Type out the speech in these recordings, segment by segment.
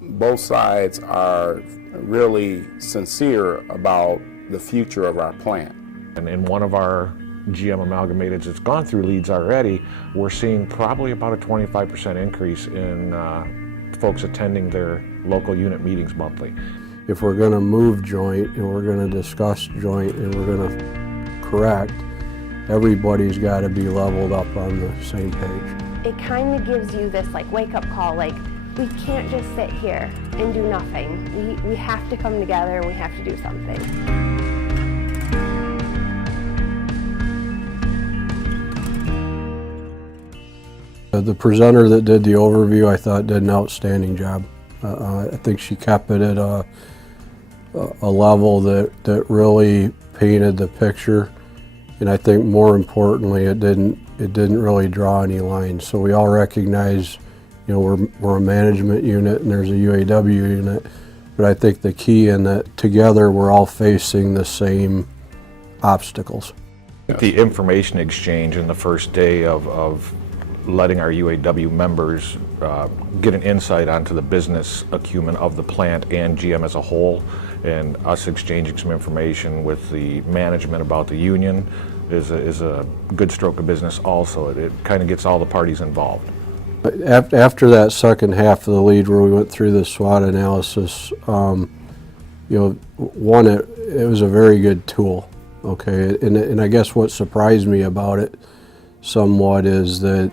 both sides are really sincere about the future of our plant. And in one of our GM amalgamateds that's gone through leads already, we're seeing probably about a 25% increase in folks attending their local unit meetings monthly. If we're going to move joint and we're going to discuss joint and we're going to correct, everybody's got to be leveled up on the same page. It kind of gives you this wake-up call, we can't just sit here and do nothing. We have to come together and we have to do something. The presenter that did the overview, I thought, did an outstanding job. I think she kept it at a level that really painted the picture, and I think more importantly, it didn't really draw any lines. So we all recognize, we're a management unit and there's a UAW unit, but I think the key in that together we're all facing the same obstacles. The information exchange in the first day of letting our UAW members get an insight onto the business acumen of the plant and GM as a whole, and us exchanging some information with the management about the union is a good stroke of business also. It kind of gets all the parties involved. After that second half of the lead where we went through the SWOT analysis, one, it was a very good tool, okay? And I guess what surprised me about it somewhat is that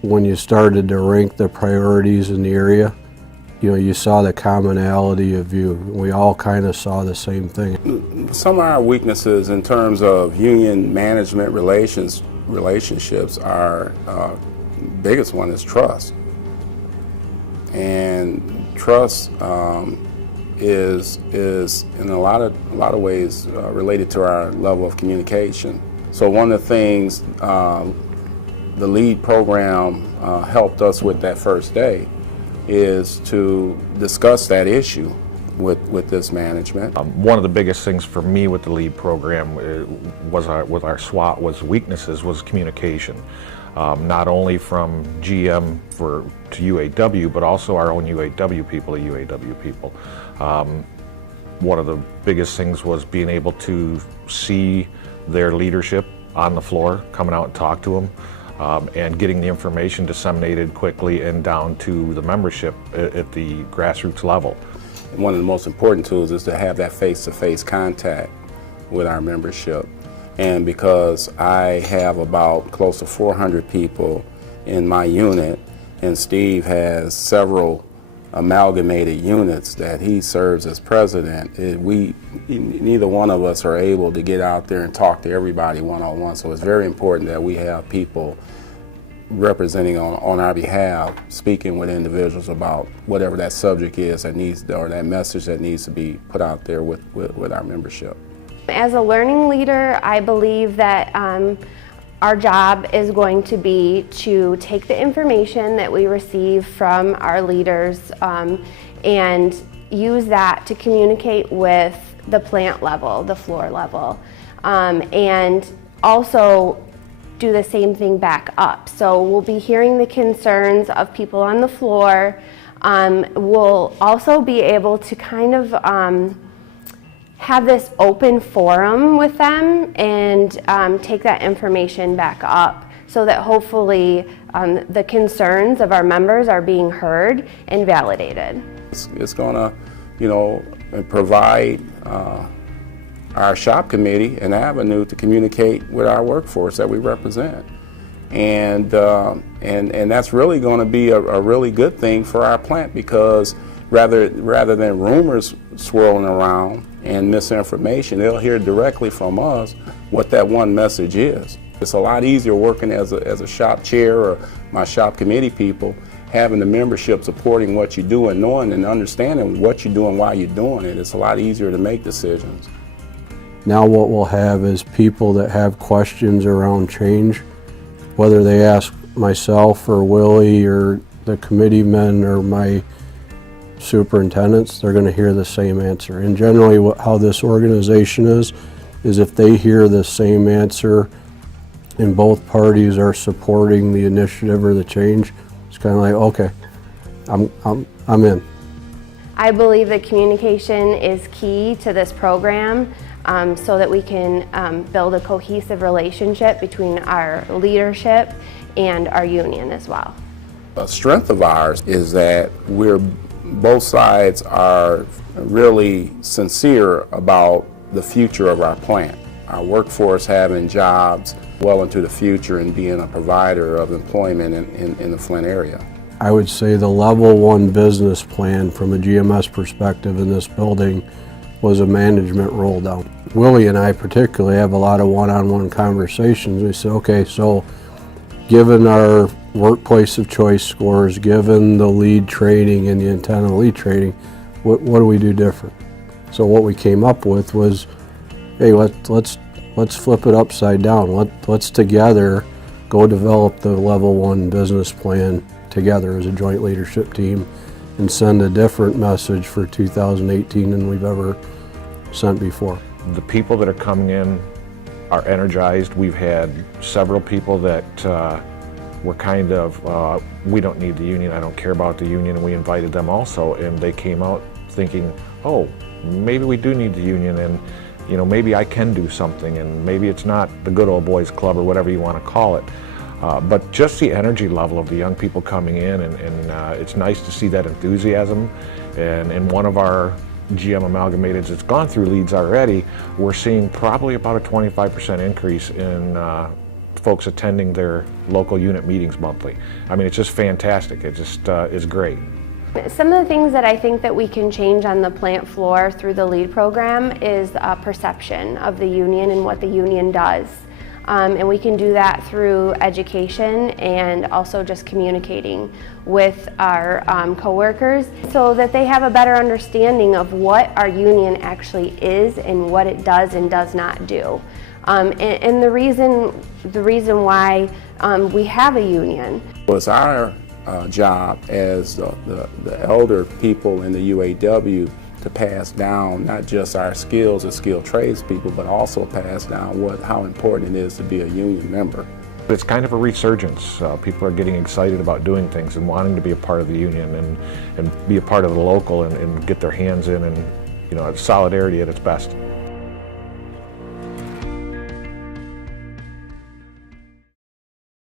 when you started to rank the priorities in the area, you saw the commonality of view. We all kind of saw the same thing. Some of our weaknesses in terms of union management relationships are, biggest one is trust. And trust is in a lot of ways related to our level of communication. So one of the things the LEAD program helped us with that first day is to discuss that issue with this management. One of the biggest things for me with the LEAD program with our SWOT weaknesses was communication. Not only from GM to UAW, but also our own UAW people to UAW people. One of the biggest things was being able to see their leadership on the floor, coming out and talk to them, and getting the information disseminated quickly and down to the membership at the grassroots level. One of the most important tools is to have that face-to-face contact with our membership. And because I have about close to 400 people in my unit, and Steve has several amalgamated units that he serves as president, neither one of us are able to get out there and talk to everybody one-on-one. So it's very important that we have people representing on our behalf, speaking with individuals about whatever that subject is that needs, or that message that needs to be put out there with our membership. As a learning leader, I believe that our job is going to be to take the information that we receive from our leaders and use that to communicate with the plant level, the floor level, and also do the same thing back up. So we'll be hearing the concerns of people on the floor. We'll also be able to kind of have this open forum with them and take that information back up so that hopefully the concerns of our members are being heard and validated. It's going to, provide our shop committee an avenue to communicate with our workforce that we represent. And that's really going to be a really good thing for our plant, because rather than rumors swirling around and misinformation, they'll hear directly from us what that one message is. It's a lot easier working as a shop chair or my shop committee people, having the membership supporting what you do and knowing and understanding what you do and why you're doing it. It's a lot easier to make decisions. Now what we'll have is people that have questions around change, whether they ask myself or Willie or the committee men or my superintendents, they're going to hear the same answer. And generally how this organization is if they hear the same answer and both parties are supporting the initiative or the change, it's kind of like, okay, I'm in. I believe that communication is key to this program so that we can build a cohesive relationship between our leadership and our union as well. A strength of ours is that both sides are really sincere about the future of our plant. Our workforce having jobs well into the future and being a provider of employment in the Flint area. I would say the level 1 business plan from a GMS perspective in this building was a management roll down. Willie and I particularly have a lot of one-on-one conversations. We say, okay, so given our workplace of choice scores, given the lead training and the intent of the lead training, what do we do different? So what we came up with was, hey, let's flip it upside down. Let's together go develop the level 1 business plan together as a joint leadership team and send a different message for 2018 than we've ever sent before. The people that are coming in are energized. We've had several people that were kind of, we don't need the union, I don't care about the union, and we invited them also, and they came out thinking, oh, maybe we do need the union, and you know, maybe I can do something, and maybe it's not the good old boys club or whatever you want to call it. But just the energy level of the young people coming in, and it's nice to see that enthusiasm. And in one of our GM amalgamateds that's gone through leads already, we're seeing probably about a 25% increase in folks attending their local unit meetings monthly. I mean, it's just fantastic. It just is great. Some of the things that I think that we can change on the plant floor through the LEAD program is perception of the union and what the union does. And we can do that through education and also just communicating with our coworkers so that they have a better understanding of what our union actually is and what it does and does not do. And the reason why we have a union. Well, it's our job as the elder people in the UAW to pass down not just our skills as skilled tradespeople, but also pass down how important it is to be a union member. It's kind of a resurgence. People are getting excited about doing things and wanting to be a part of the union and be a part of the local and get their hands in, and you know, solidarity at its best.